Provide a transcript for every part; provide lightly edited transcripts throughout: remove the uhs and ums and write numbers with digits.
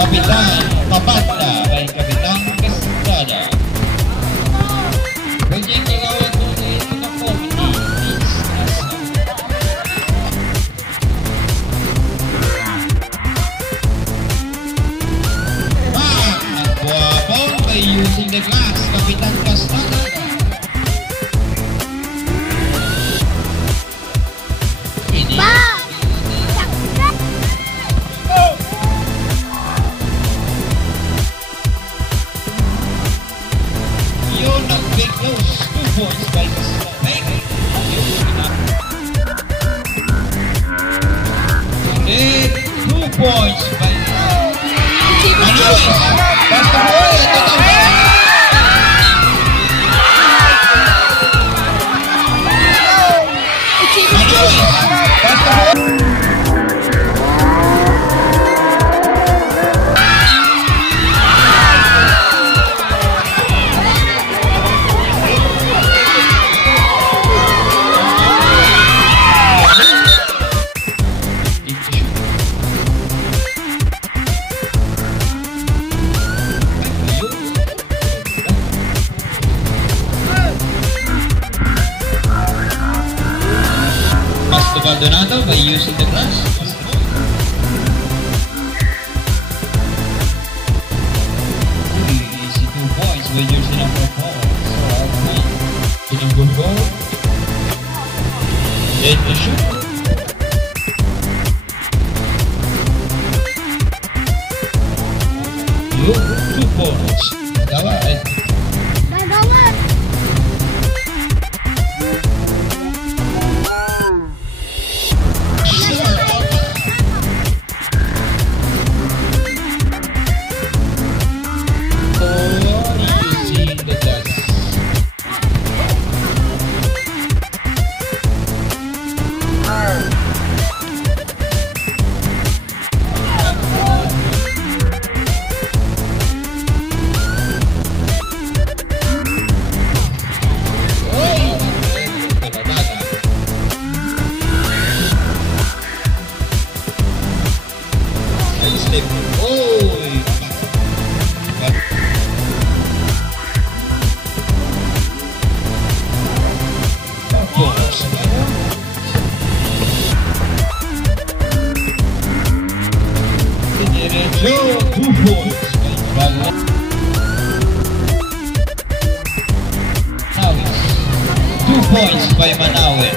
Kapitan Papanda by Kapitan Castada. Project Kagawad mo na ito na comedy. Ang guwapong by using the glass, Kapitan Castada. Points by Manuel. Basta boy, ito na ba? Manuel, basta boy. Donato by using the glass. Easy 2 points by using number 4. So, getting good goal. Then to shoot. You 2 points. Gawad. Points by Manawe.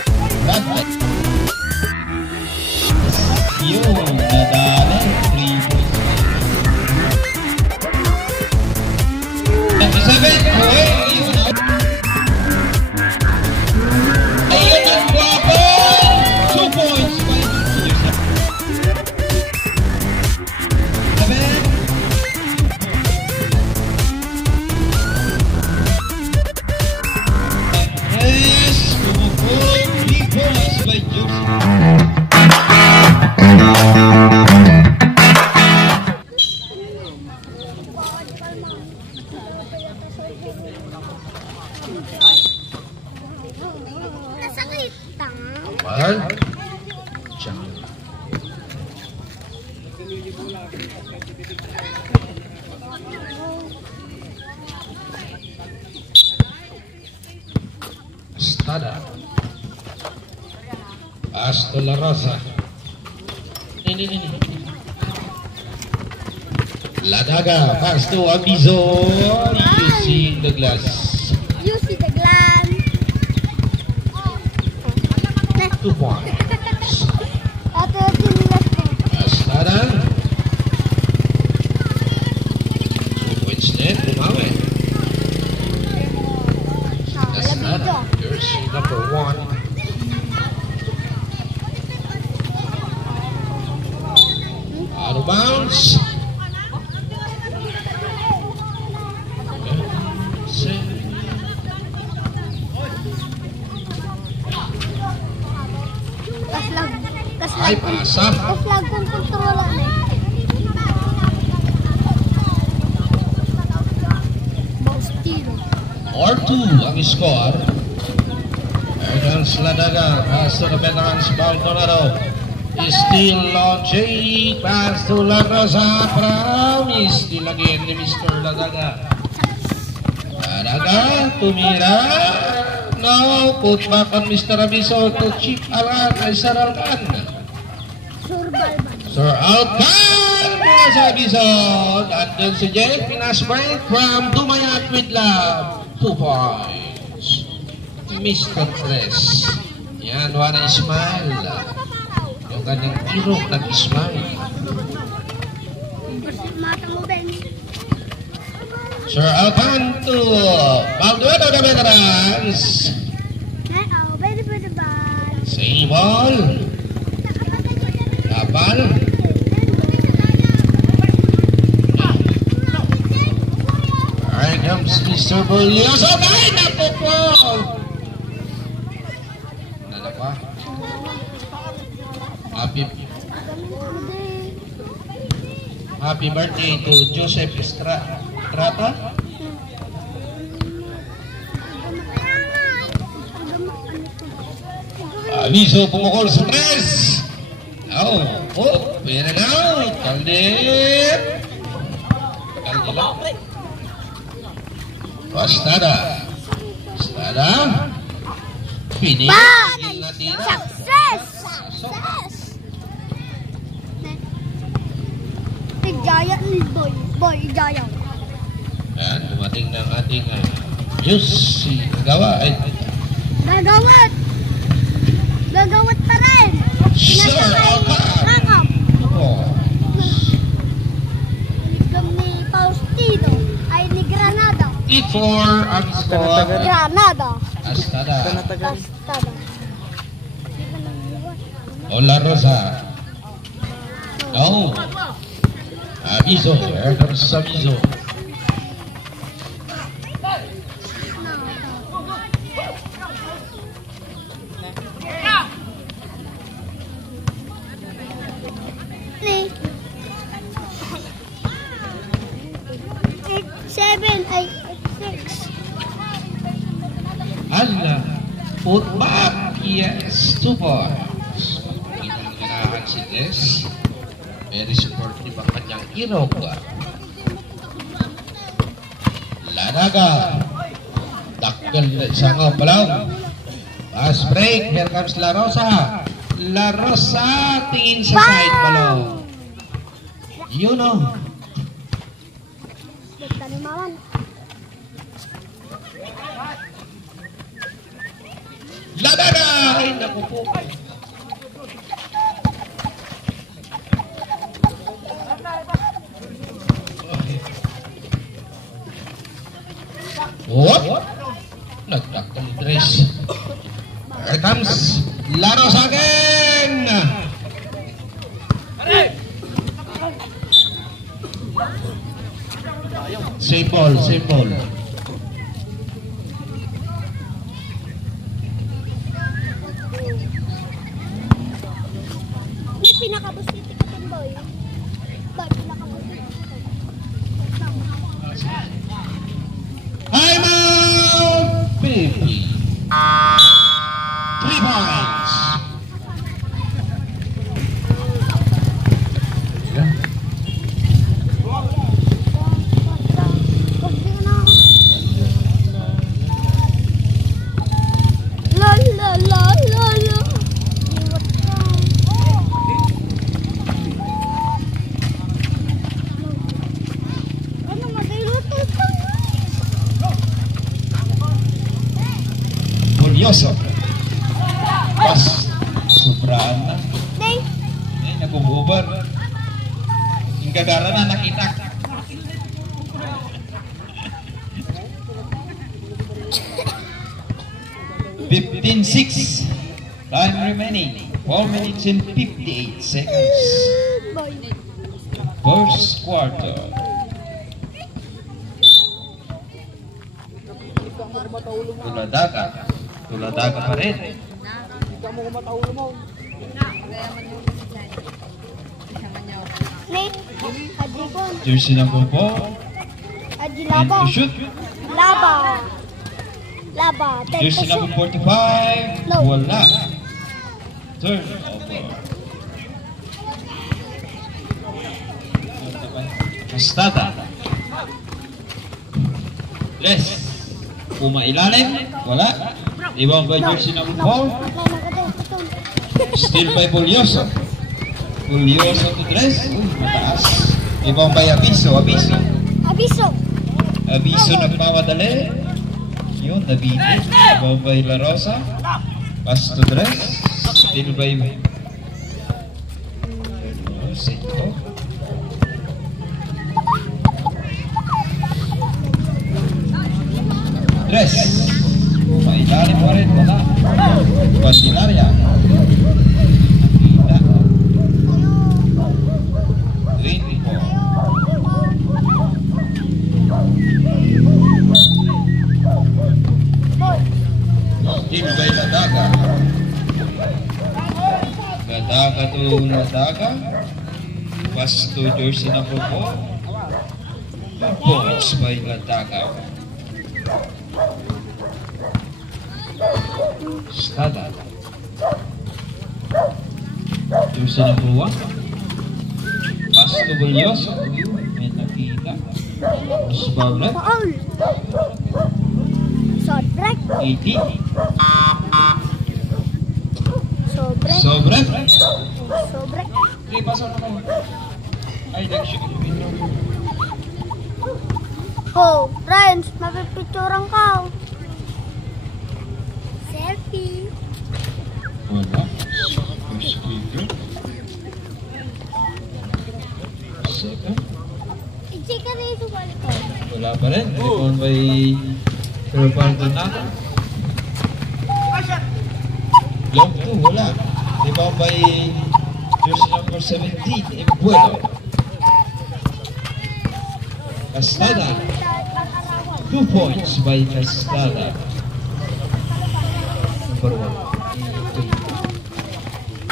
Yun, nadali. 3 points. 7. Ayun ang guwapo. 2 points by Castada. Pasto La Rosa. Ladaga. Pasto Abizon. Using the glass. Using the glass. 2 points. Castada. 2 points net. Bumawi. Jersey number 1. Out of bounds. Ay, pasa. Flag kung kontrola na. Or 2 ang score. Erdan Sladaga, pass to the Bentangans, Baldonado. Still launching. Pass to La Rosa from. Still again ni Mr. Ladaga. Ladaga, tumira. Now, put back on Mr. Abiso to chip around kay Sir Alcan. Sir Alcan mga sa Abiso. At dun si Jake, pinasbreak from Dumayat with love. 2 points. Mr. Tres. Yan, wala smile. Yung kanyang irok nag-smile. Sir Alcan to Baldueno de Veterans. Same ball. Kapal. Here comes Mr. Bulioso. Ay, naku po! Nala pa? Happy birthday to Joseph Estrata. Aviso, pumukol sa 3. Oh, pera now. Kaldir. Pastada. Finish. Success! Giant boy, giant. Yan, dumating ng ating juice si Gawa. Gagawat pa rin. Sir Alcan. Ni Faustino ay ni Granada. E4 ang score. Granada. Astada. Tastada. Ola Rosa. Oh. Aviso. Here comes Aviso. Put back, yes, 2 points. Pinaganahan si Des. Very supportive ang kanyang irog. Ladaga. Takgal sa ngapalaw. Pass break. Here comes La Rosa. La Rosa tingin sa side balaw. You know. Ladaga! Ay, naku po. What? Nagdaktal dress. Here comes Laros again! Same ball. I'm out 50. 3 points. Bulioso. Pas, sobraan na. Nag-uber. Yung gagara na nakita. (15-6). Time remaining. 4 minutes and 58 seconds. First quarter. Tuladaga pa rin. Jersey number 4. Laba. Shoot. Laba. Jersey number 45. No. Wala. Turnover. Kastada. Tres. Puma ilalim. Wala. Rebound by jersey number 4. Still by Bulyoso. Bulyoso to Tres. Uy, mataas. Rebound by Abiso. Abiso. Abiso nagmamadali. Yun, nabitin. Rebound by La Rosa. Pass to Tres. Still by Cinco. Tres. Mailalim pa rin. Wala. Candelaria. Nakita. 24. Still by Ladaga. Ladaga to Ladaga. Pass to jersey number 4. Points by Ladaga. Stada. Jersey number 1. Pass to Bulyoso. May nakita. Sparlet. Sobrek. 18. Sobrek. Sobrek. Sobrek. Okay, pasok na kayo. Ay, leksyon. Oh, friends, mapipicturean ka. Selfie. Wala. First figure. Second. I-check ka rin ito balik ko. Wala pa rin. Rebound by Roberto Nato. Long 2, wala. Rebound by jersey number 17, Embuelo. Castada. 2 points by Castada. Number 1.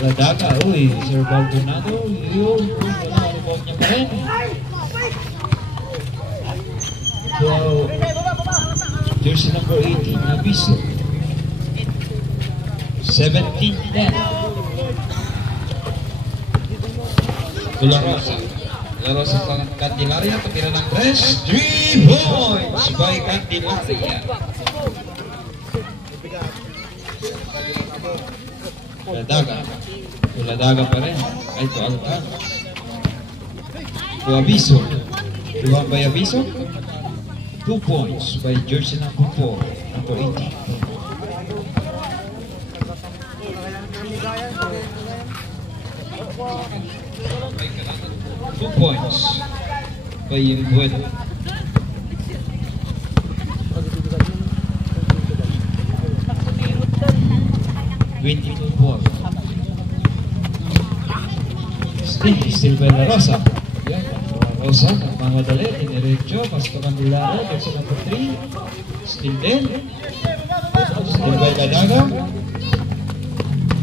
Ladaga, uy, Sir Baldonado, yun, wala, rebound niya pa rin. So, jersey number 18, Abiso. 17-10. La Rosa. La Rosa sa Candelaria, patira ng 3. 3 points by Candelaria. Ladaga. Ladaga pa rin. Ay, ito Altan. To Abiso. Rebound by Abiso. 2 points by jersey number 4, number 18. Two points by Embuelo. Still by La Rosa. Yan, La Rosa, nagmamadali, diniretso, pasto Candelaria, jersey number 3. Still din. Still by Ladaga.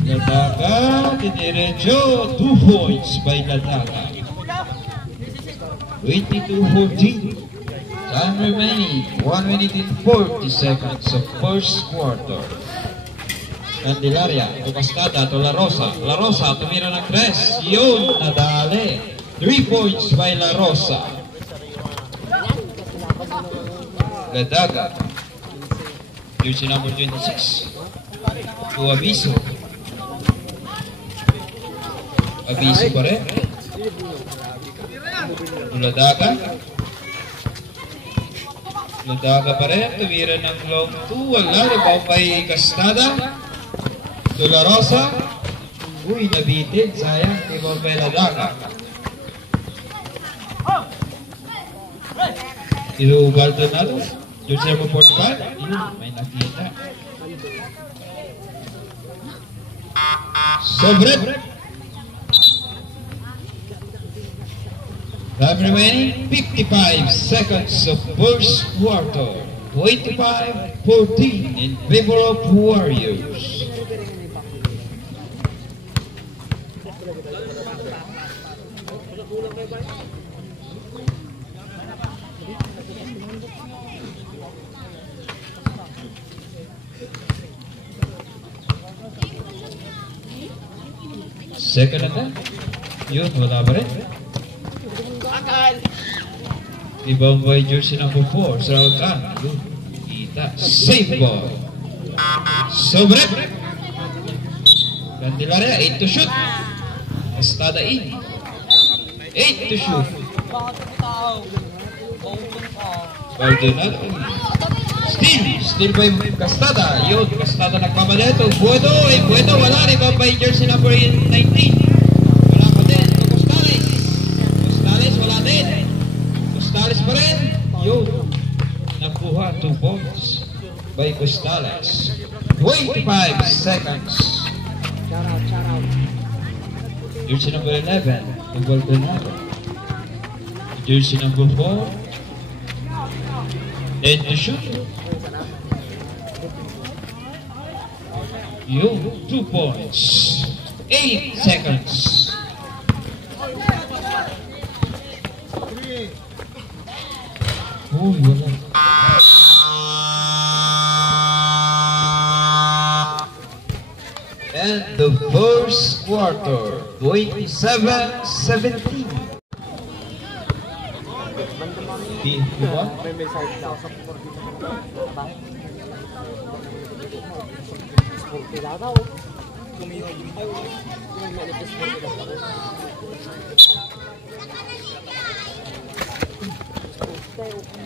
Ladaga, diniretso, 2 points by Ladaga. 22-14. Time remaining, 1 minute and 40 seconds of first quarter. Candelaria, to Castada, to La Rosa. La Rosa, tumira ng 3. Yun, nadali. 3 points by La Rosa. Ladaga. Jersey number 26. To Abiso. Abiso pa rin. Ladaga. Ladaga pa rin. Tumira ng long 2. Wala. Rebound by Castada. To La Rosa. Uy, nabitin. Sayang. Rebound by Ladaga. Ilugal doon natin. Jersey number 45. May nakita. Sobre. Time remaining 55 seconds of first quarter. 25-14 in favor of Warriors. Second attempt. Yun, wala pa rin. Rebound by jersey number 4, Sarakan. Kita. Save ball. Sobre. Candelaria, 8 to shoot. Estada in. 8 to shoot. Baldonado. Still by Castada. Yun, Castada nagmamaleto. Buedo, wala. Rebound by jersey number 19. Wala pa din. Costales. Costales, wala din. Costales pa rin. Yun. Nakuha 2 points by Costales. 25 seconds. Jersey number 11, Baldonado. Jersey number 4, and to shoot. You, 2 points. 8 seconds. Oh, wala. And the first quarter, 27-17.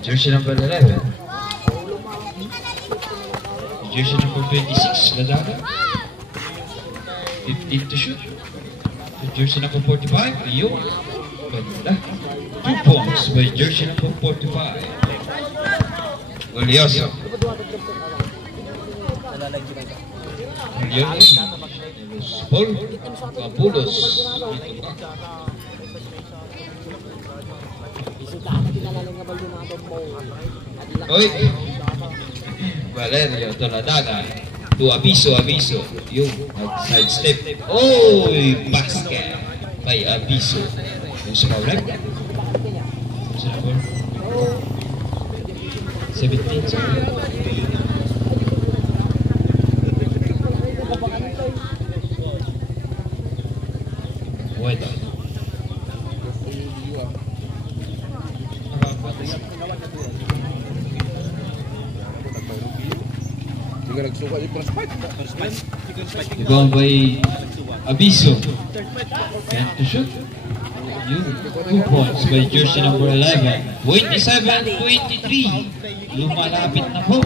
Jersey number 11. Jersey number 26, Ladaga. 15 to shoot. Jersey number 45, yun. Ganda. 2 points by jersey number 45. Ulioso. Paul Capulos. Oy. Valerio Toladaga. To abiso. Yung side step. Oy, basket by abiso. Yung sa correct. Sa number 17. Bueno. Rebound by Abiso. And to shoot. 2 points by jersey number 11. 27-23. Lumalapit na po.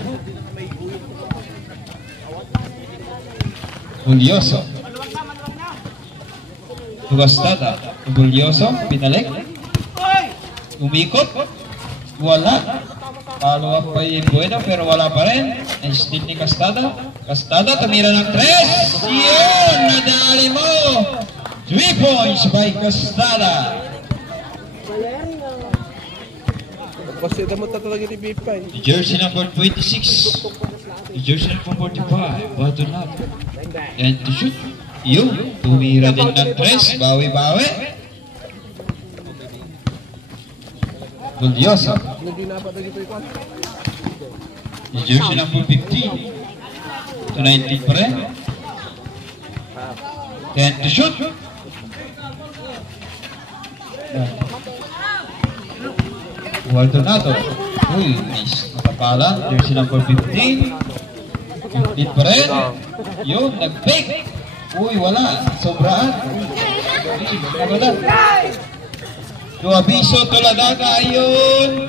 Bulyoso. Tugastada. Bulyoso. Pinalik. Umikot. Wala. Follow up pa yung Bueno pero wala pa rin. And still ni Castada. Castada tumira ng 3. Yun! Nadali mo! 3 points by Castada. Jersey number 26. Jersey number 45. Baldonado. And to shoot. Yun! Tumira din ng 3. Bawi-bawi. Bulyoso. Jersey number 15 to 19 pa rin. 10 to shoot. Baldonado. Uy, miss. Makapalan. Jersey number 15. 15 pa rin. Yun, nag-fake. Uy, wala. Sobraan. Maganda. To abiso, Toladaga, ayun.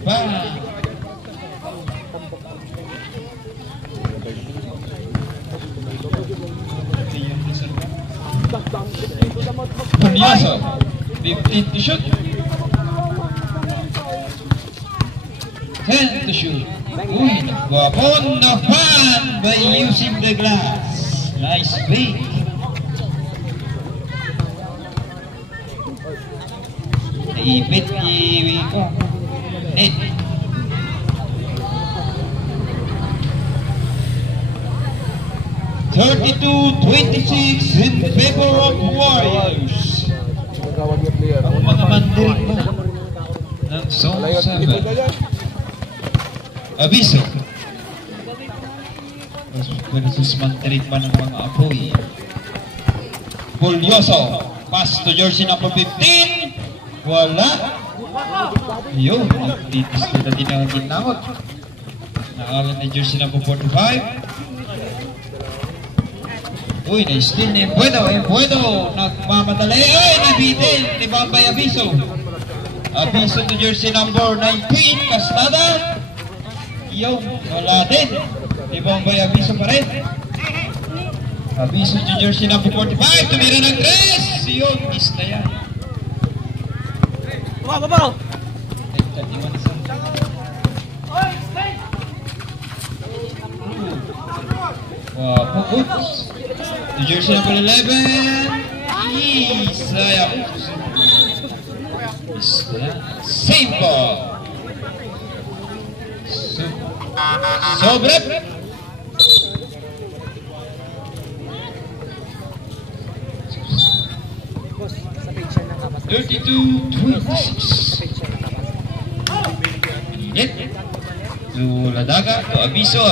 Bang. Bunyaso, 15 to shoot. 10 to shoot. Uy, wapon na fan by using the glass. Nice fake. Ipit iwi ko. Net. (32-26) in favor of Warriors. Ang mga mandirik mo ng Zone 7. Abiso. Versus mandirik pa ng mga apoy. Bulyoso. Pass to jersey number 15. Wala. Yun, nagtitis kita din ang ginawag. Nakalan na jersey number 45. Uy, na-steal ni Puedo. Nagmamadali. Ay, nabitin ni Bambay Abiso. Abiso to jersey number 19, Castada. Yung, wala din. Ni Bambay Abiso pa rin. Abiso to jersey number 45. Tumira ng 3. Yun, is na yan. Babaw! Oops. The jersey number 11. Sayang. Save ball. Sobre. 32-26. Init. To Ladaga. To Abiso.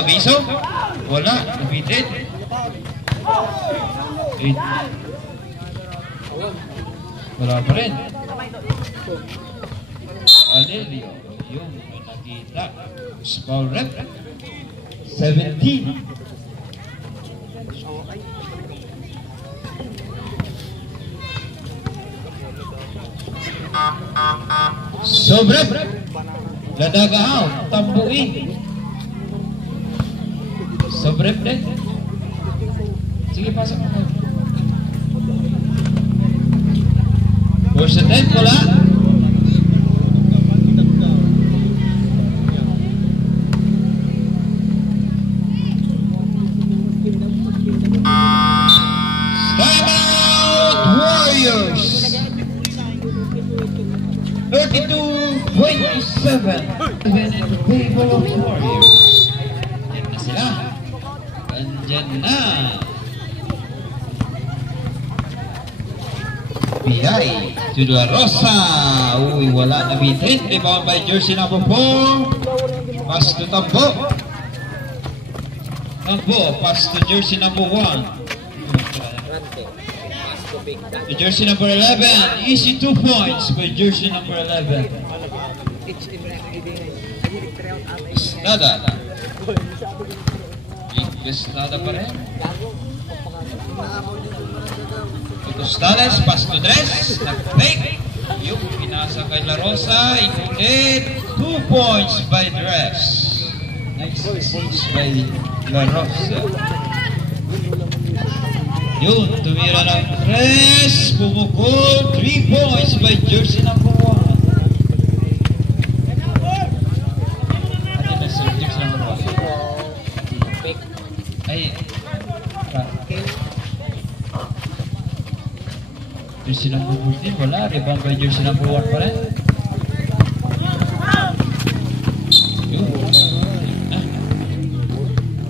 Wala. Nabitin. Wala pa rin. Alelio. Yung nakita. Foul rep. 17. Sobre. Ladaga out. Tambuin. Sobre din. Sige, pasok mo. First attempt, wala. Timeout Warriors. 32-27. Even in the favor of Warriors. Yan na sila. Andyan na. Biyay to La Rosa. Uy, wala na bitin. Rebound by jersey number 4. Pass to Tambo. Pass to jersey number 1. To jersey number 11. Easy 2 points by jersey number 11. Nada. Nada pa rin. Costales, pass to Dres, nag-fake. Yung pinasa kay La Rosa, ikulit. 2 points by Dres. Nice assist by La Rosa. Yun, tumira ng Dres, pumukul. 3 points by jersey number 1. Ano na sir, jersey number 1? Ay, jersey number 14, wala. Rebound by jersey number 1 pa rin.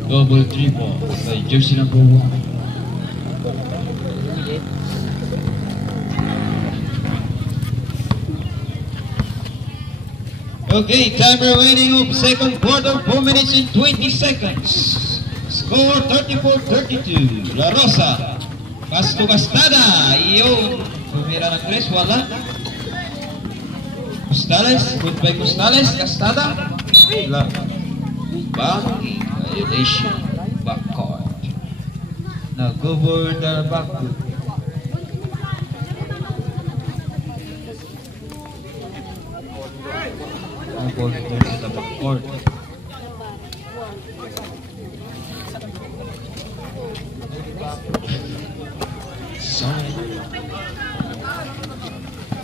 Double triple by jersey number 1. Okay, timer remaining of second quarter, 4 minutes and 20 seconds. Score 34-32. La Rosa. Pass to Castada. Iyon. Tumira ng 3. Wala. Costales. Goodbye Costales. Castada. Wala. Backing. Violation. Backcourt. Nag-over the backcourt. Nag-over the backcourt. Sorry.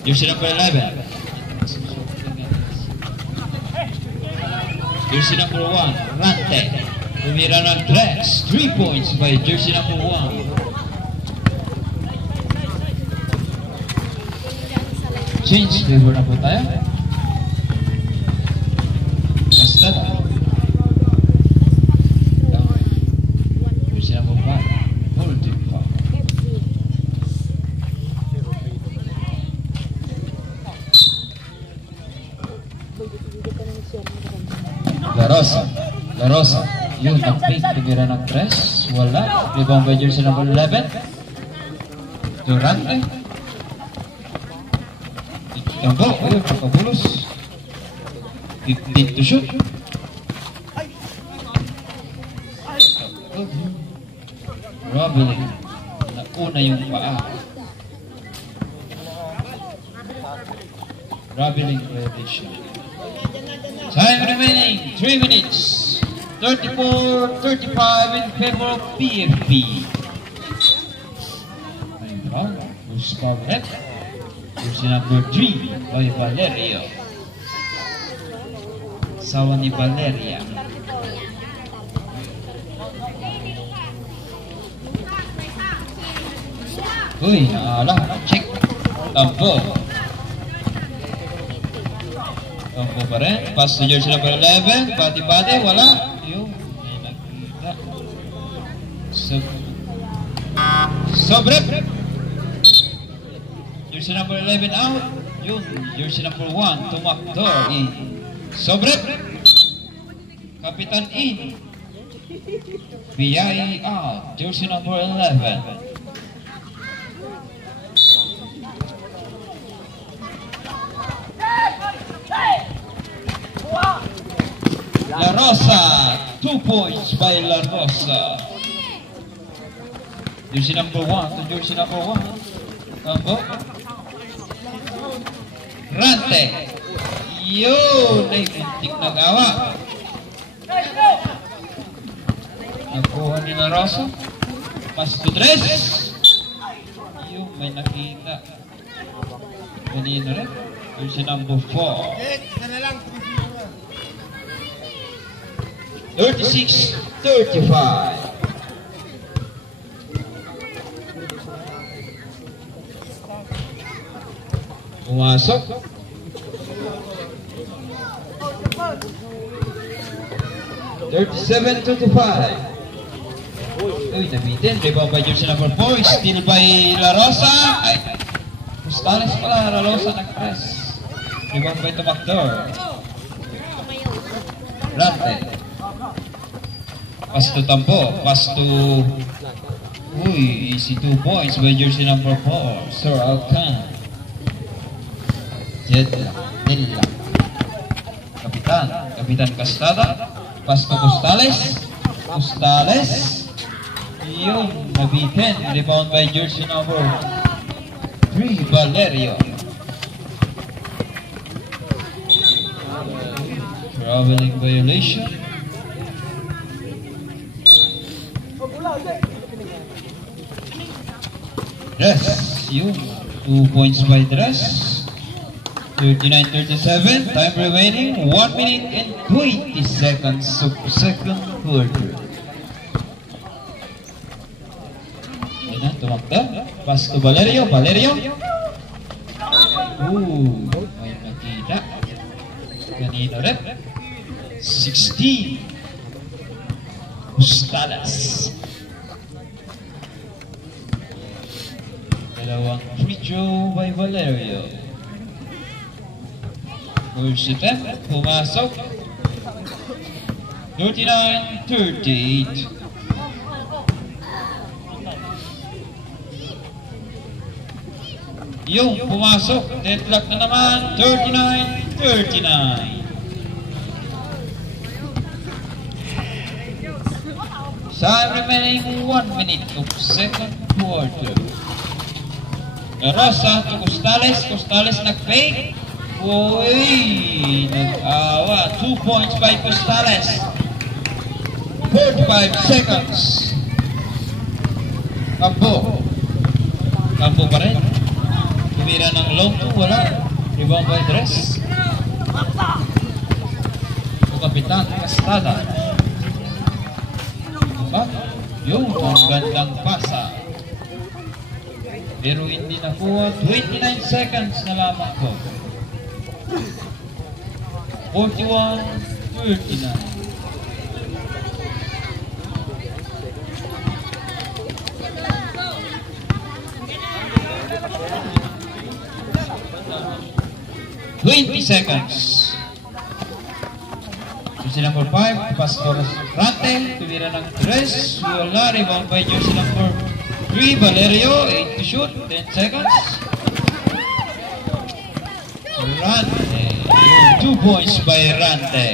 Jersey number 11. Jersey number 1, Rante. Tumira ng 3. 3 points by jersey number 1. Change favor na po tayo. Castada. Jersey number 5. Holding foul. La Rosa. Yun, nag-fake. Tumira ng 3. Wala. Rebound by jersey number 11. Durante. Tambo, ayun, pagkabulos. 15 to shoot. Robbling. Nauna yung paa. Robbling violation. Time remaining 3 minutes. 34-35 in favor of PFP. May foul. Who's foul left? Jersey number 3 by Valerio. Sawa ni Valeria. Uy, check. Tampo. Tampo pa rin. Pass to jersey number 11. Bati-bati, wala. Yung, may nakita. Sobre. Jersey number 11 out. Yung, jersey number 1, tumaktor in. Sobre. Kapitan in. BI out. Jersey number 11. La Rosa, 2 points by La Rosa. Jersey number 1 to jersey number 1. Tambo. Rante. Yun, ay muntik na gawa. Nakuha ni La Rosa. Pass to Tres. Yun, may nakita. Kanino rin. Jersey number 4. 36-35. Pumasok. 37-25. Uy, nabitin. Rebound by jersey number 4. Steal by La Rosa. Ay, Gustales pala. La Rosa nag-press. Rebound by Tumaktor. Rante. Pass to Tampo. Pass to... Uy, easy 2 points by jersey number 4. Sir Alcan. Jedla. Nilla. Kapitan Castada. Pass to Costales. Yun, nabitin. Rebound by jersey number 3, Valerio. Traveling violation. Dress, yun. 2 points by Dress. 39-37. Time remaining 1 minute and 20 seconds of second quarter. Ayun na, tumakta. Pass to Valerio. Ooh, may nakita. Kanino rin. 16. Ustadas. Dalawang free throw by Valerio. First attempt, pumasok. 39-38. Yung pumasok, deadlock na naman. 39-39. Time remaining 1 minute of second quarter. Rosa to Costales nag-fake. Uy, nag-awa. 2 points by Costales. 45 seconds. Campo pa rin. Tumira ng long two, wala. Rebound by Dress. O Kapitan Castada. Yung gandang pasa. Pero hindi nakuha. 29 seconds na lamang ko. 41-39. Seconds. Jersey number 5, Pastor Rante, tumira ng 3, wala, rebound by jersey number 3, Valerio, 8 to shoot, 10 seconds. Rante. Yung 2 points by Rante.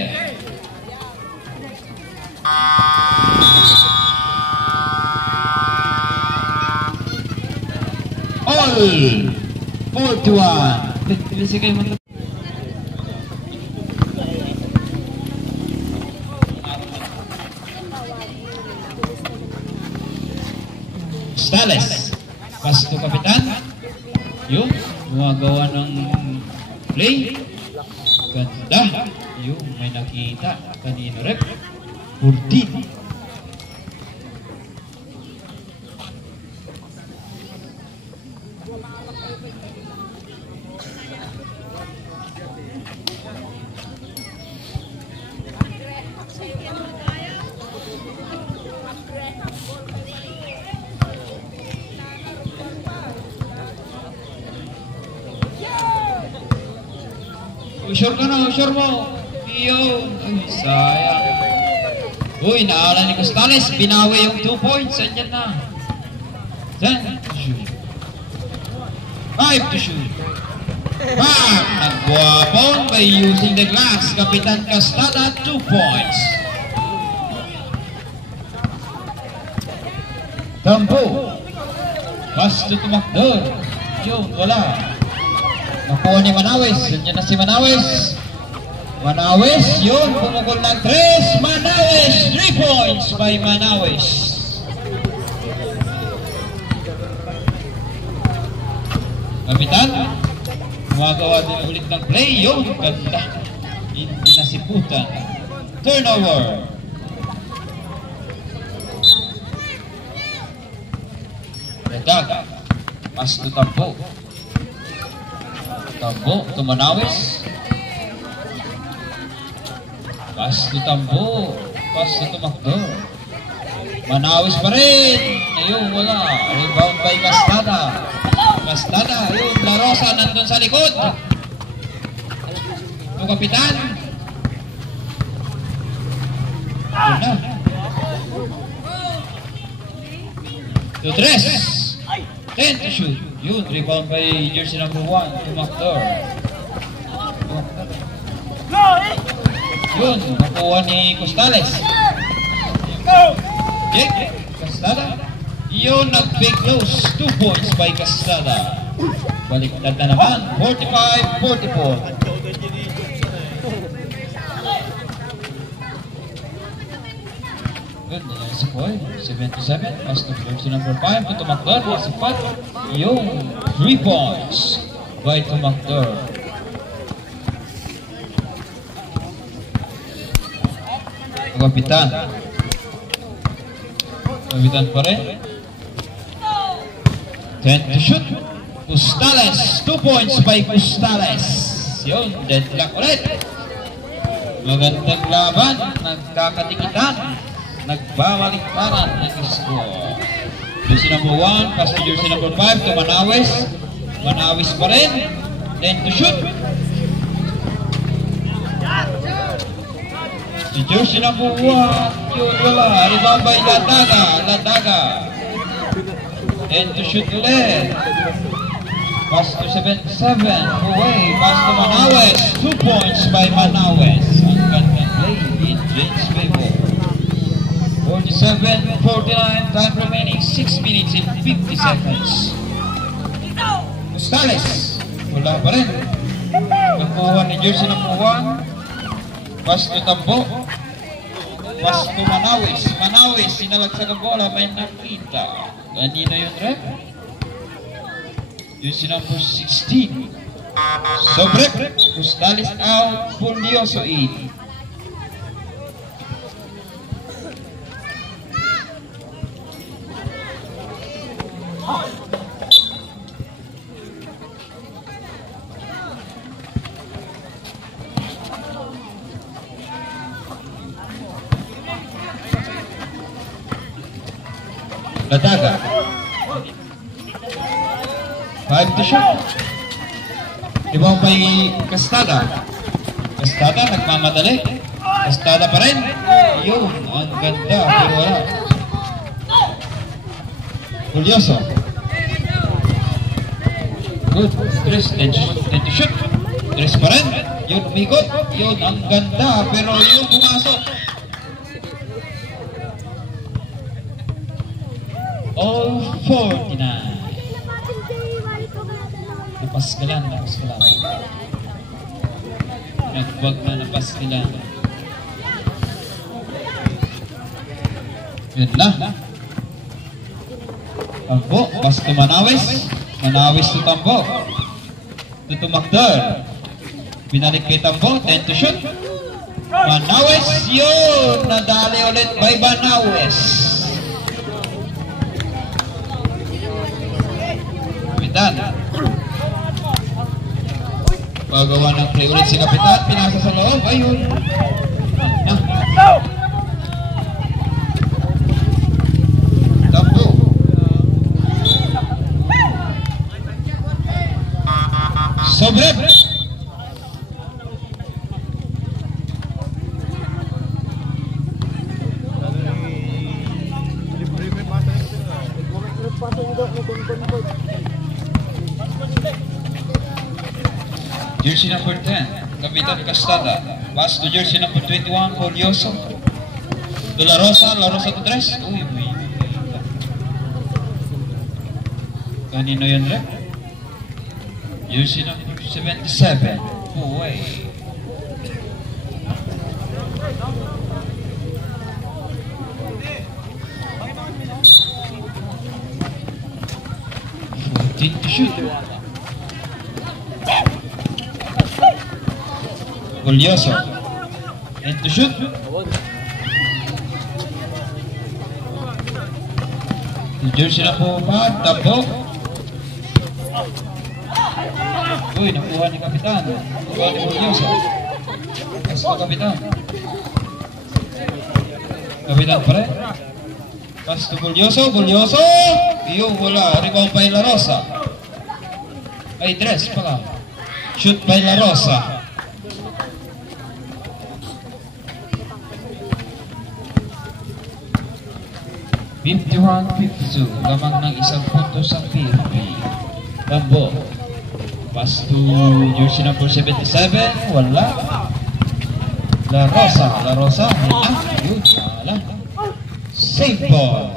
All 41. Bisa kayo mag- Stales. Pasto kapitan. Yung gumagawa ng play. Ganda. Yung may nakita. Kanino rep. 14. Usure ka na, usure mo. Iyon. Ay, sayang. Uy, naala ni Costales. Binawi yung 2 points. Andyan na. 10 to shoot. 5 to shoot. Back! Nagwapon by using the glass. Kapitan Castada, 2 points. Tampo. Pass to Tumakdor. Yun, wala. Nakuha ni Manawis. Yun na si Manawis. Manawis, yun. Pumukul ng 3. Manawis. 3 points by Manawis. Kapitan. Gumagawa din ulit ng play. Yun, ganda. Hindi nasiputan. Turnover. Redag. Pass to Tampo. Tambo to Manawis. Pass to Tambo. Pass to Tumakdor. Manawis pa rin. Ayun, wala. Rebound by Castada. Castada, ayun. La Rosa nandun sa likod. Ito kapitan. Ayun na. To Tres. 10 to shoot. Yun, rebound by jersey number 1, Tumakdor. Yun, nakuha ni Costales. Jake, Castada. Yun, nag-big close. 2 points by Castada. Baliktad na naman, 45-44. Good, si Poy, 7-7. Pass to jersey number 5 to Tumakdor. Masipat. Yung 3 points by Tumakdor. Kapitan. Kapitan pa rin. 10 to shoot. Costales. 2 points by Costales. Yun, deadlock ulit. Magandang laban. Nagkakatikitan. Nagbabaliktaran ng score. Jersey number 1, pass to jersey number 5 to Manawis. Manawis pa rin. 10 to shoot. Si jersey number 1, yun wala. Rebound by Ladaga. Ladaga. 10 to shoot ulit. Pass to 7-7. Away. Pass to Manawis. 2 points by Manawis. Ang gandang play in James favor. 47-49, time remaining 6 minutes and 50 seconds. Costales, wala pa rin. Nakuha ni jersey number 1. Pass to Tambo. Pass to Manawis. Manawis, sinalagsak ang bola, may nakita. Kanino yung rep? Jersey number 16. Sobre. Costales out, Pulioso in. Ladaga. 5 to shoot. Rebound by Castada. Castada nagmamadali. Castada pa rin. Yun, ang ganda. Pero wala. Pulioso. Good. 3 to shoot. Tres pa rin. Yun, umikot. Yun, ang ganda. Pero yun, pumasok. All 49. Napaskalan. Nagwag na napaskalan. Yun na. Tambo, basta Manawis. Manawis to Tambo. To Macdor. Binalik kay Tambo, 10 to shoot. Manawis, yun! Nadali ulit by Manawis. Kapitan. Pagawa ng play ulit si Kapitan, pinasa sa loob, ayun. Tambo. Sobre. Jersey number 10, Kapitan Castada. Pass to jersey number 21, Folioso. To La Rosa to Tres. Uy. Kanino yun, Rep? Jersey number 77, Huwei. To shoot. Folioso. And to shoot. Jersey na po pa, Tambo. Uy, nakuha ni Kapitan. Nakuha ni Folioso. Pasto Kapitan. Kapitan pa rin. Pasto Folioso. Iyo, wala. Rebound by La Rosa. Ay, Tres pala. Shoot by La Rosa. $51-52, lamang ng isang punto sa PFP. Tambo. Pass to jersey number 77, wala. La Rosa, yun, wala. Safe ball.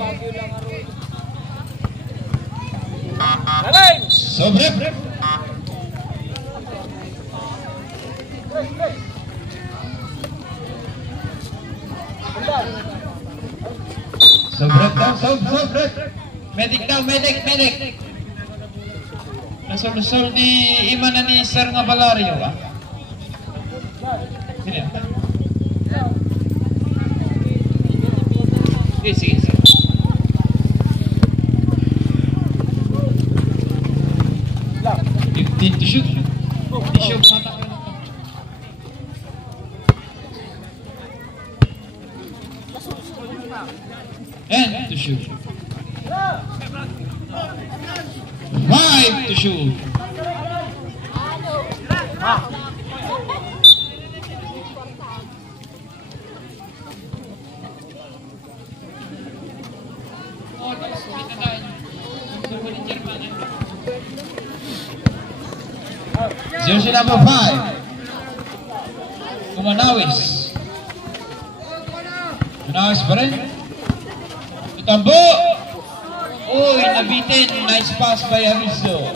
Sobre. Sobre. Medic daw, medic. Nasol di iman na ni Sir nga Balario, ah. Sige. Sige. 15 to shoot. Di-shoot mata ko na. And to shoot. 5 to shoot. Jersey number 5. Manawis pa rin. Tambo. Uy, nabitin. Nice pass by Aviso.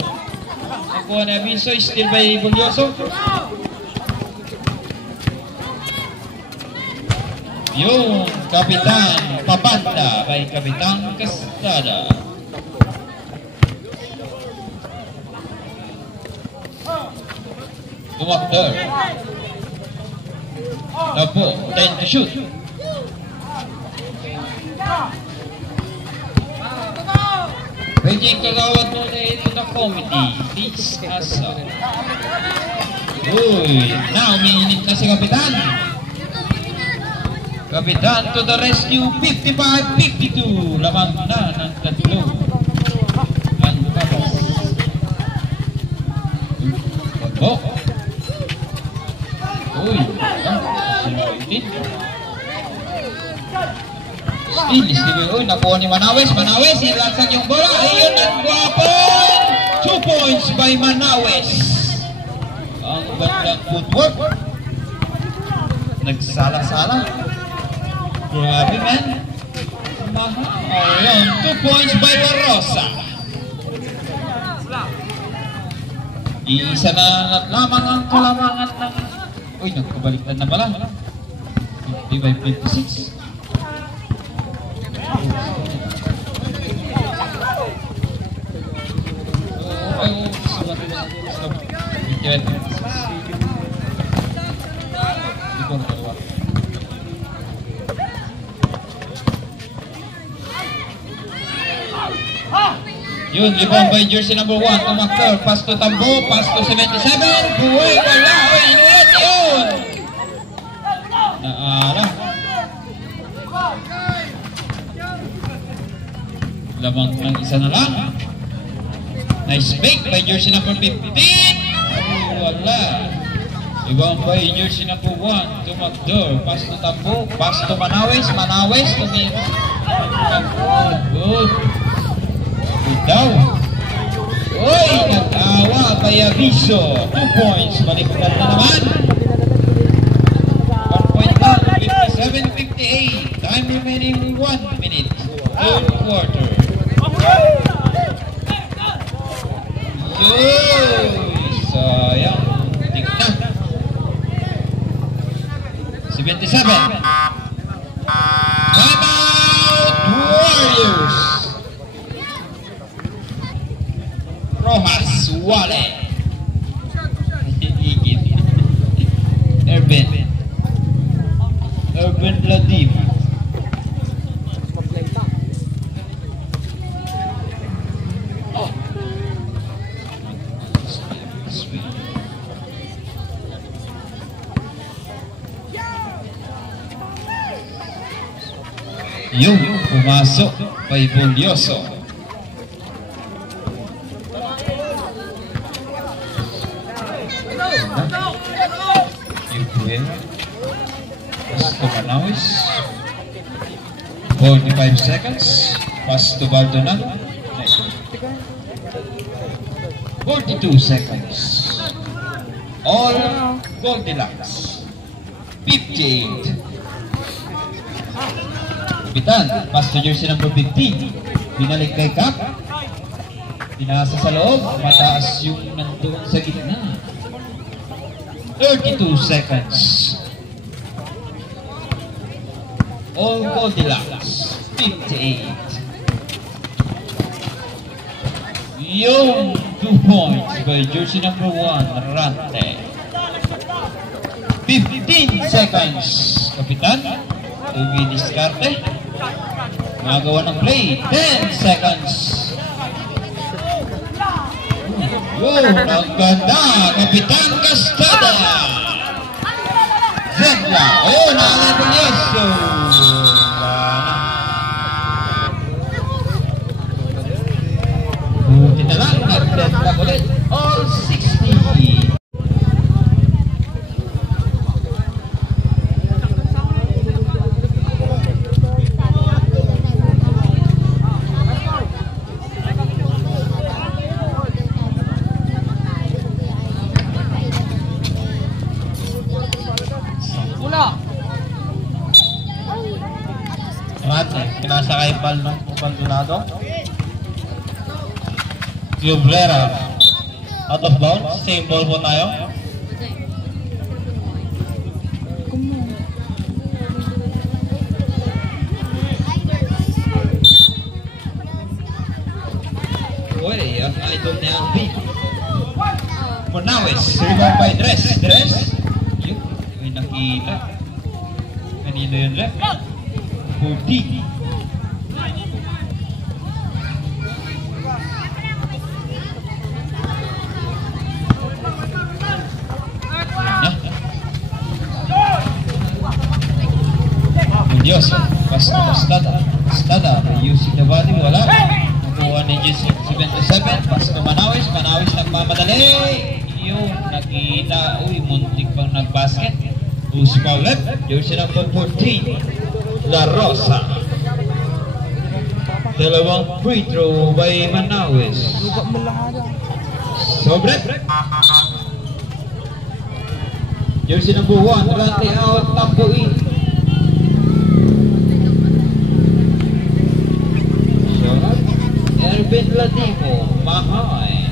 Nakuha ni Aviso. Still by Folioso. Yung Kapitan Papanda by Kapitan Castada. Tumakder. Tambo. 10 to shoot. Pwede kagawad mo na ito na committee. Please, asa. Uy, na umiinit na si Kapitan. Kapitan to the rescue, 55-52. Lamang na ng tatlo. Ang babas. Oh. Uy, sinunit. Uy, nakuha ni Manawis. Nilansang yung bola. Ayun ang guwapo. 2 points by Manawis. Ang ganda footwork. Nagsala-sala. Grabe, man. Ayun, 2 points by La Rosa. Isa na lamang ang kalamangan ng... Uy, nagkabaliktad na pala. 50 by 56. Yun, rebound by jersey number 1 to Mactor, pass to Tambo, pass to 77, buhay, wala, inulit yun! Naala. Lamang ng isa na lang. Nice fake by jersey number 15. Wala. Rebound by jersey number 1 to Mactor, pass to Tambo, pass to Manawes, Manawes to good. Daw. Uy, nag-awa kay Aviso. 2 points. Baliktad na naman. 1 point down. 57-58. Time remaining 1 minute. Third quarter. Yun. Sayang. Tignan. 77. Timeout Warriors. Rojas, Wale, Urban Ladim, yung pumasok kay Bulyoso. Pass to Manawis. 45 seconds. Pass to Baldonado. 42 seconds. All Goldilocks. 58. Kapitan, pass to jersey number 15. Binalik kay Cap. Pinasa sa loob. Mataas yung nandoon sa gitna. 32 seconds. All Goldilocks. 58. Yung 2 points by jersey number 1, Rante. 15 seconds. Kapitan, Tugi Discarte. Magawa ng play. 10 seconds. Yun, ang ganda. Kapitan Castada. Zedla. Ayun, nakalimuliyas. Buti na lang. Nag-Zedla ulit. All 60. Kinasakay bal ng Baldonado. Cubrera out of bounds. Same ball po tayo. Pwede, ang idol na ang beat. Manawis, rebound by Dress. Yun, may nakita. Kanino yun left? 40. Dios, Castada, using the body, wala. Nakuha ni Jesse 77, pass to Manawis, nagmamadali. Yun, nakita, uy, muntik pang nagbasket. Who's foul left? Jersey number 14, La Rosa. Dalawang free throw by Manawis. Sobre. Jersey number 1, Rante out, Tambo in. Shot. Ervin Ladimo, Mahay.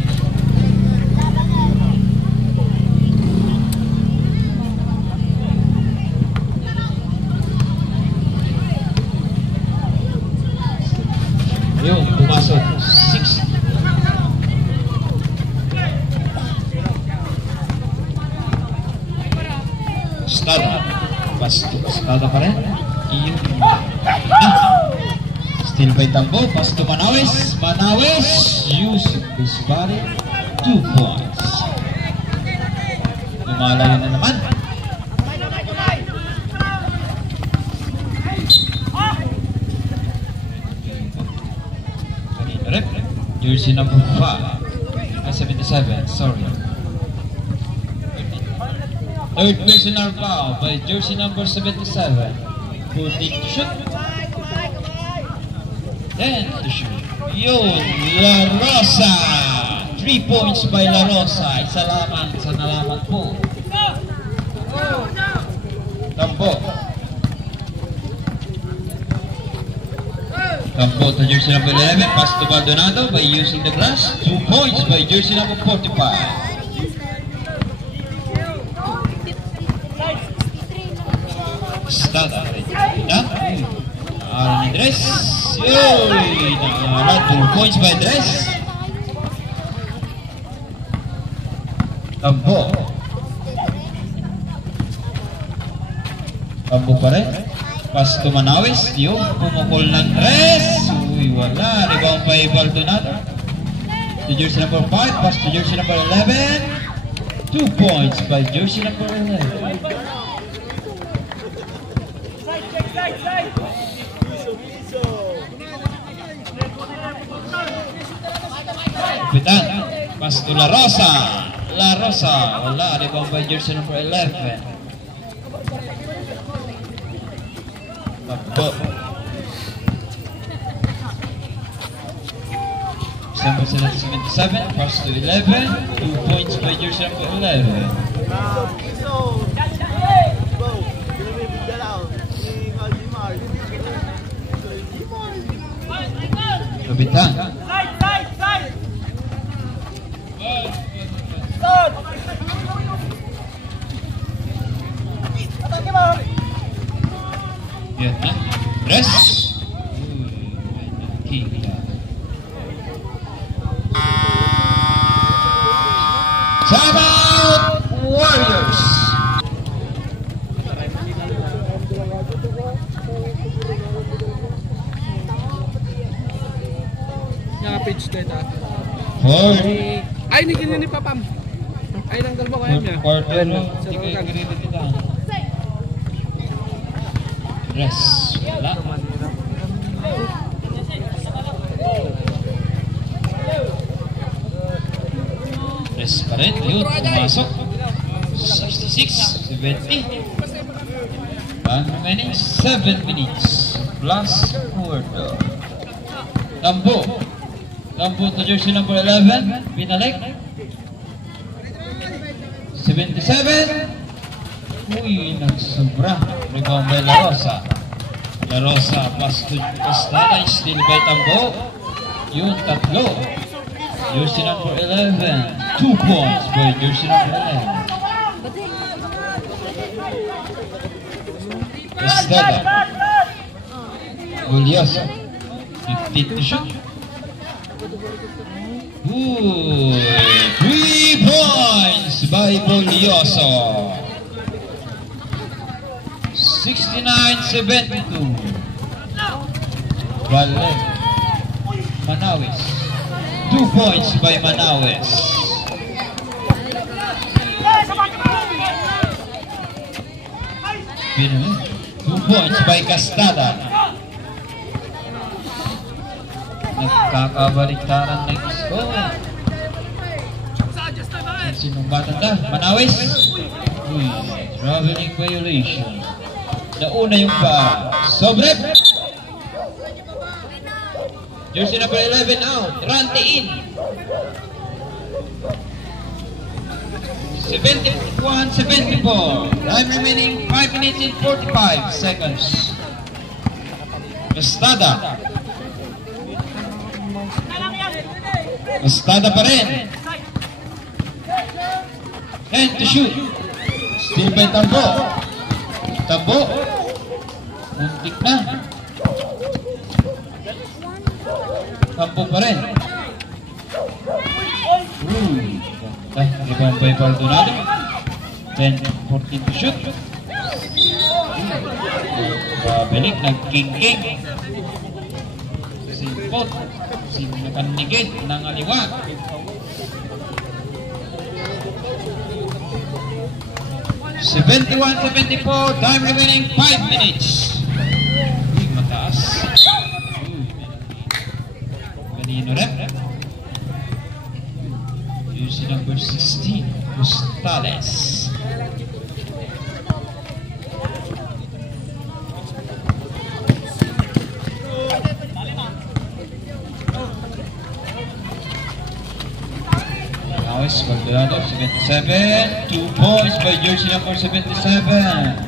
Yun, pumasok. 6. Estada. Estada pa rin. Iyon. Still by Tambo. Pass to Manawes. Manawes. Yusuf Bisbari. 2 points. Lumalayo na naman. Jersey number 5, 77, sorry. Third personal foul by jersey number 77. Who need to shoot? Then to shoot. Yun, La Rosa. 3 points by La Rosa. Isa lamang sa nalaman po. Tambo. Tambo to jersey number 11, pass to Baldonado by using the glass. 2 points by jersey number 45. Estada. Aaron Andres. Yun! 2 points by Andres. Tambo. Tambo pa rin. Pass to Manawes, yung pumukol ng Andres. Uy, wala. Rebound by Baldonado. To jersey number 5, pass to jersey number 11. 2 points by jersey number 11. Kapitan, pass to La Rosa. La Rosa, wala. Rebound by jersey number 11. Tambo. Number 77, pass to 11. 2 points by jersey number 11. Kapitan. Yan na. Press. Time out, Warriors. Page data. Ay, hindi kinyan ni Papam. Ay, nanggal mo kaya niya. Quarter lang. Hindi kayo credit kita. Press. Wala. Press pa rin. Yun, pumasok. 66, 70. 1 minute, 7 minutes. Plus quarter. Tambo. Tambo to jersey number 11. Binalik. 77. Uy, nagsobra. Rebound by La Rosa. La Rosa, pass to Estada. Still by Tambo. Yun, tatlo. Jersey number 11. 2 points by jersey number 11. Estada. Gulioso. 15 to shoot. Ooh, 3 points by Gulioso. 69-72. Bale. Manawes. 2 points by Manawes. Pino, 2 points by Castada. Nagkakabaliktaran ng score. Sinong batanda? Manawes? Uy, traveling violation. Nauna yung pa. Sobrep! Jersey number 11 out. Rante in. 71-74. Time remaining 5 minutes and 45 seconds. Estrada. Estrada pa rin. And to shoot. Still by Tambo. Tambo. Muntik na. Tambo pa rin. Rebound by Baldonado. 10-14 to shoot. Babalik, nag-king-king. Simpot. Sinakanigit ng aliwa. (71-74), time remaining 5 minutes. Uy, mataas. Kanino rep? Jersey number 16, Gustales. Baldonado, 77, 2 points by jersey number 77.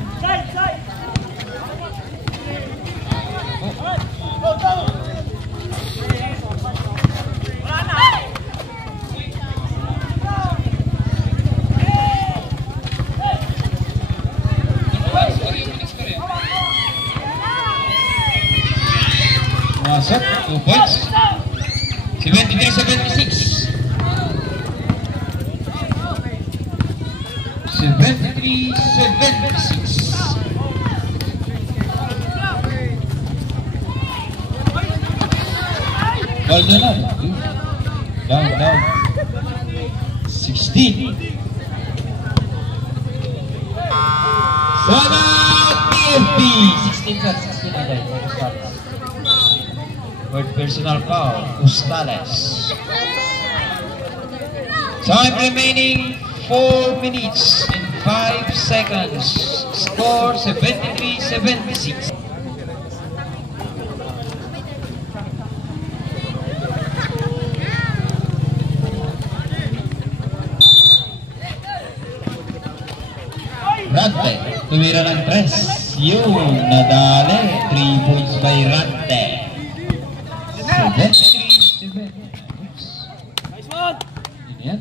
Masuk, 2 points. 73-76. 73-76. Baldonado. Down. 16. Sana PFP. 16 agad. Third personal foul. Gustales. Time remaining 4 minutes and 5 seconds. Score 73-76. Rante, tumira ng 3. Yun, nadali. 3 points by Rante. 73-76. Yan.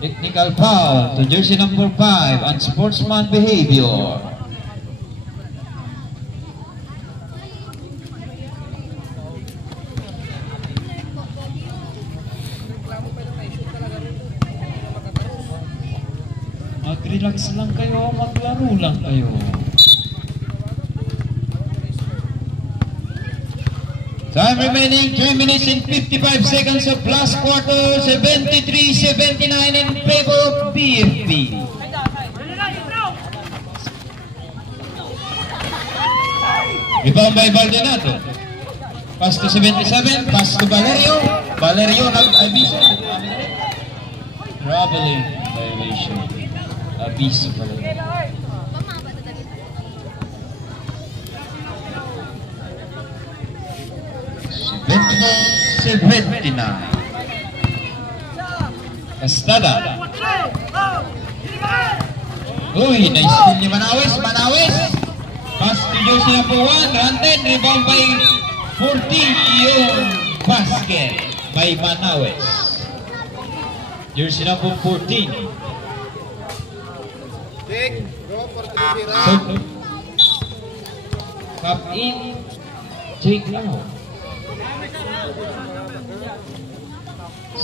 Technical foul to jersey number 5, unsportsman behavior. Mag-relax lang kayo, maglaro lang kayo. Time remaining 3 minutes and 55 seconds of last quarter. 73-79 in favor of PFP. Rebound by Baldonado. Pass to 77. Pass to Valerio. Valerio nag-abiso. Traveling violation. Abiso Valerio. 79. Estrada. Uy, nice steal ni Manawis. Pass to jersey number 1. Ranten. Rebound by 40. Yung basket by Manawis. Jersey number 14. So, cap in. Take out.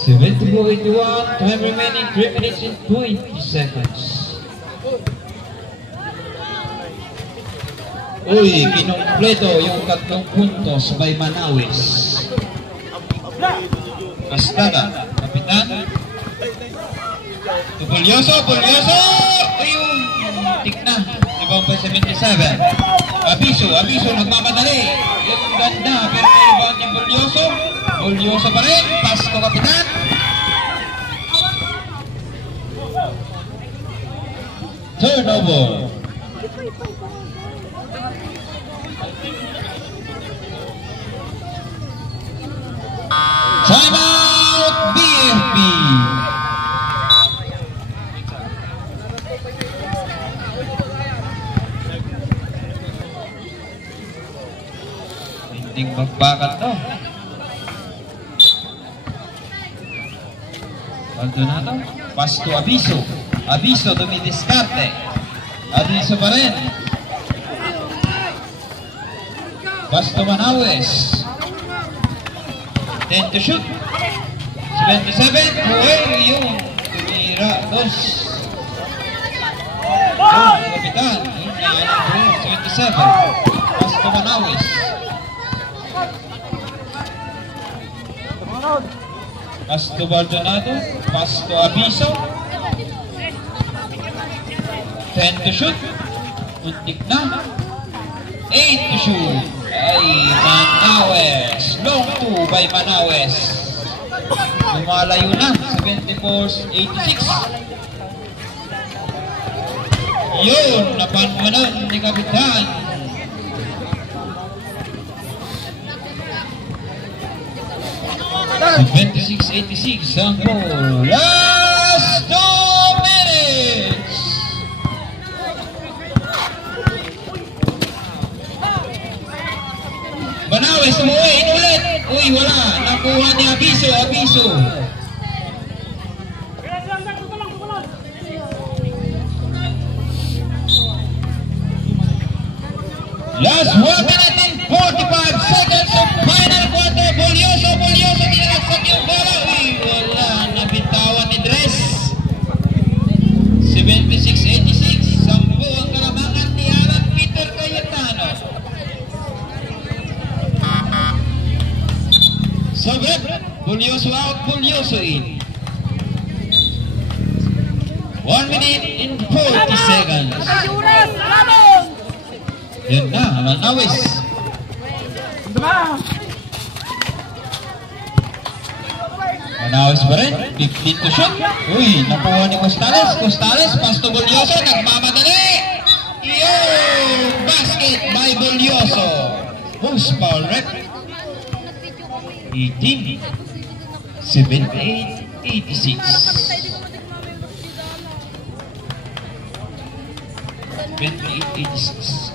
74-81, time remaining 3 minutes and 20 seconds. Uy, kinumpleto yung 3 puntos by Manawis. Estrada, kapitan. Pulyoso! Ayun, tikna. Rebound by 77. Abiso, nagmamadali. Yung ganda, pero may rebound yung Pulyoso pa rin. Pass ko kapitan. Turnover. Timeout BFP. Hindi magbakat to. Maldonado. Pass to Abiso. Abiso dumidiskarte. Abiso pa rin. Pass to Manawes. 10 to shoot. 77. Uy, yun. Tumira. Dos. Yun, kapitan. Yun, 77. Pass to Manawes. Pass to Maldonado. Pass to Abiso. 10 to shoot. Untik na. 8 to shoot. Ay, Manawes. Long 2 by Manawes. Lumalayo na. 74-86. Yun, napanmanon ni Kapitan. So 26-86 ang goal. Last 2 minutes. Manawes, umuwi, inulit. Uy, wala. Nakuha ni Abiso, Abiso. Last 1 minute and 45 seconds of final quarter. Bolioso, Bolioso, tinalagsak yung bola. Uy, wala. Nabitawan ni Dres. 76-86. Sampo ang kalamangan ni Alan Peter Cayetano. Sobret. Bolioso out, Bolioso in. 1 minute and 40 seconds. Yan na, Manawes. Manawes pa rin. 15 to shoot. Uy, nakuha ni Costales. Costales, pass to Bolioso. Nagmamadali. Yo! Basket by Bolioso. Who's foul rep? 18. 78-86. 28-86.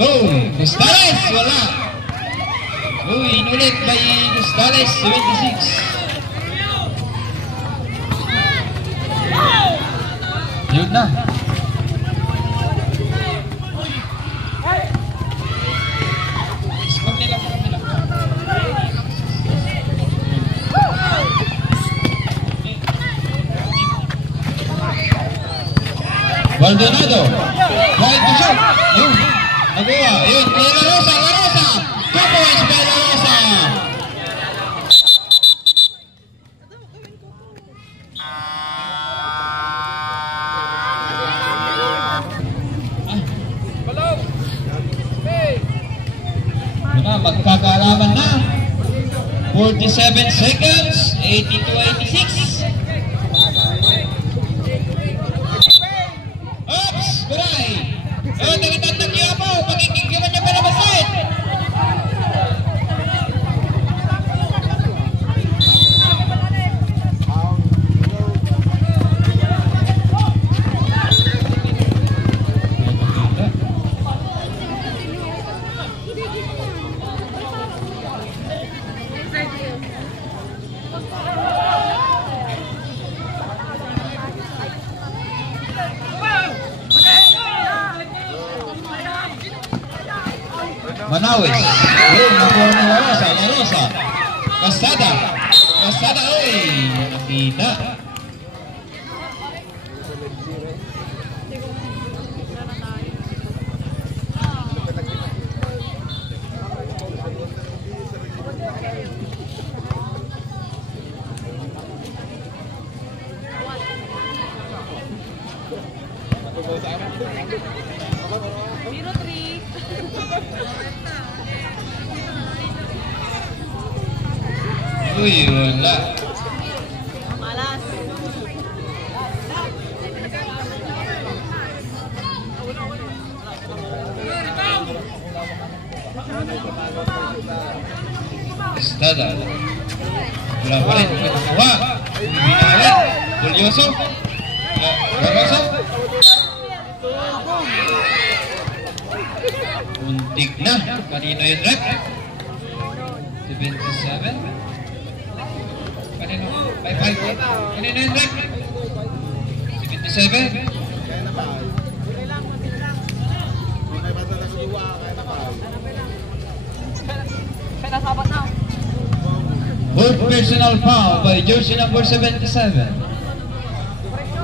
Oh, Costales, wala. Oh, inulit by Costales, 76. Yun na. Iskog nila. Maldonado. Right to shot. Yun. Nagawa. Yun. La Rosa. 2 points by La Rosa. Magkakaalaman na. 47 seconds. 82-86. Oops! Kuray! Oh, nagtatag niya po. Pagkikigyaman niya pa na basit. Manawes. Yun, nakuha ni La Rosa. Casada. Uy, nakita. Uy, wala. Estada. Wala pa rin. Kuha. Binalit. Bulyoso. Bulyoso. Muntik na. Kanino yun, rep? 77. Kanino? 5-5. Kanino yun, rep? 77. Fourth personal foul by jersey number 77.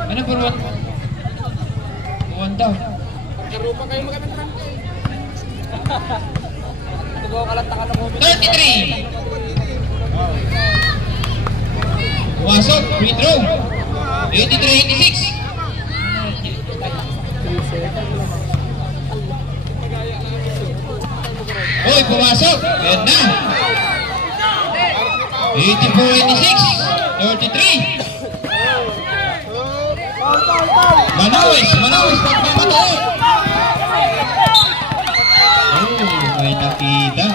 Ano number 1? 1 down. Karupa kayo magandang tugaw kalanta ka na mo. 33. Pumasok, free throw. 83-86. Uy, pumasok. Yan na. 84-86. 33. Manawis pagpapatayo. Oh, may nakita.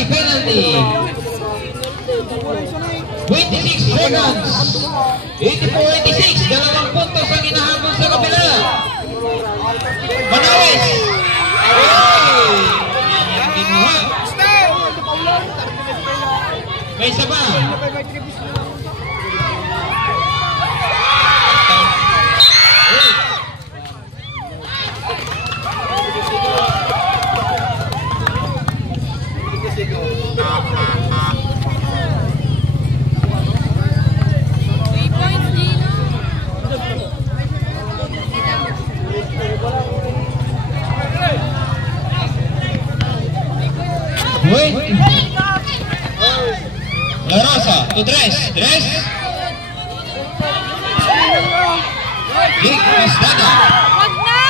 Penalty. 26 seconds. 84-86. 2 puntos ang inahabol sa kabila. Manawis. May isa pa. Wait. La Rosa to Dres. Big Estada. Wag na!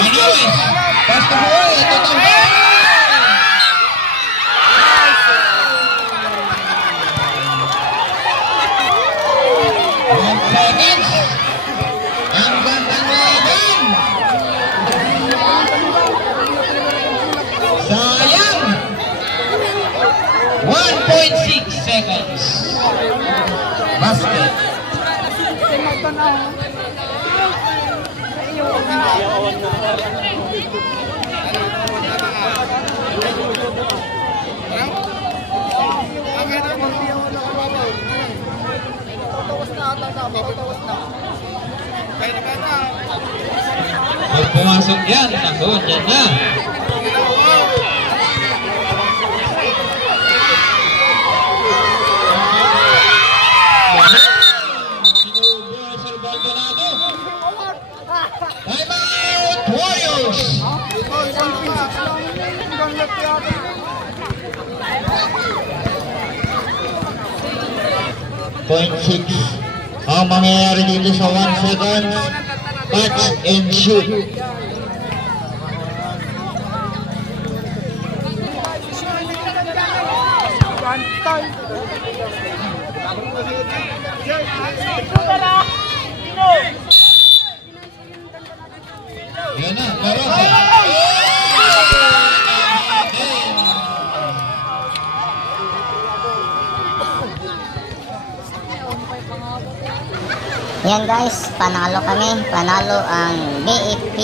Manawis. Pass to Buhay. Ito to. 1 seconds. Ang gandang laban. Sayang. 1.6 seconds. Basket. Pag pumasok yan, ako, dyan na. Time out, Warriors! 0.6 ang mangyayari dito sa 1 second. Catch and shoot. Yan na, Larosa. Yan guys, panalo kami. Panalo ang BFP.